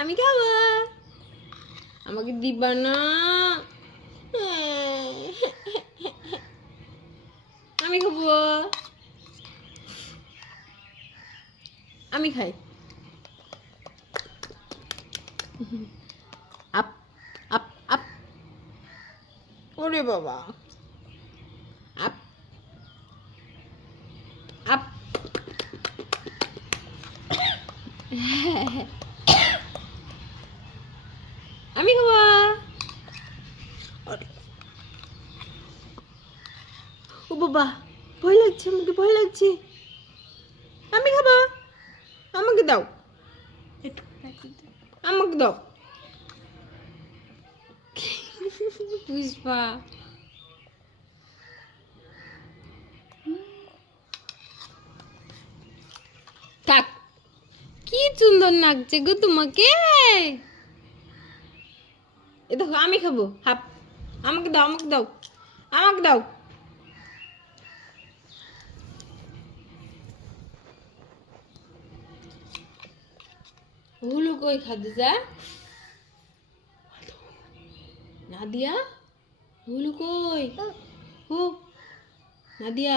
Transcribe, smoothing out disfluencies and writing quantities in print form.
আমি খাবো। আমাকে দিবা না? আমি খাবো। আমি খাই। Up up up. ওরে বাবা। Up up. আমি খাবো। ও বাবা, ভয় লাগছে, আমাকে ভয় লাগছে। আমি খাবো। আমাকে দাও, আমাকে দাও। পুষ্পা, থাক। কি সুন্দর লাগছে গো তোমাকে। এ দেখো, আমি খাবো হাপ। আমাকে দাও, আমাকে দাও, আমাকে দাও। হুলু কই খাদিজা? নাদিয়া, হুলু কই? হো, নাদিয়া।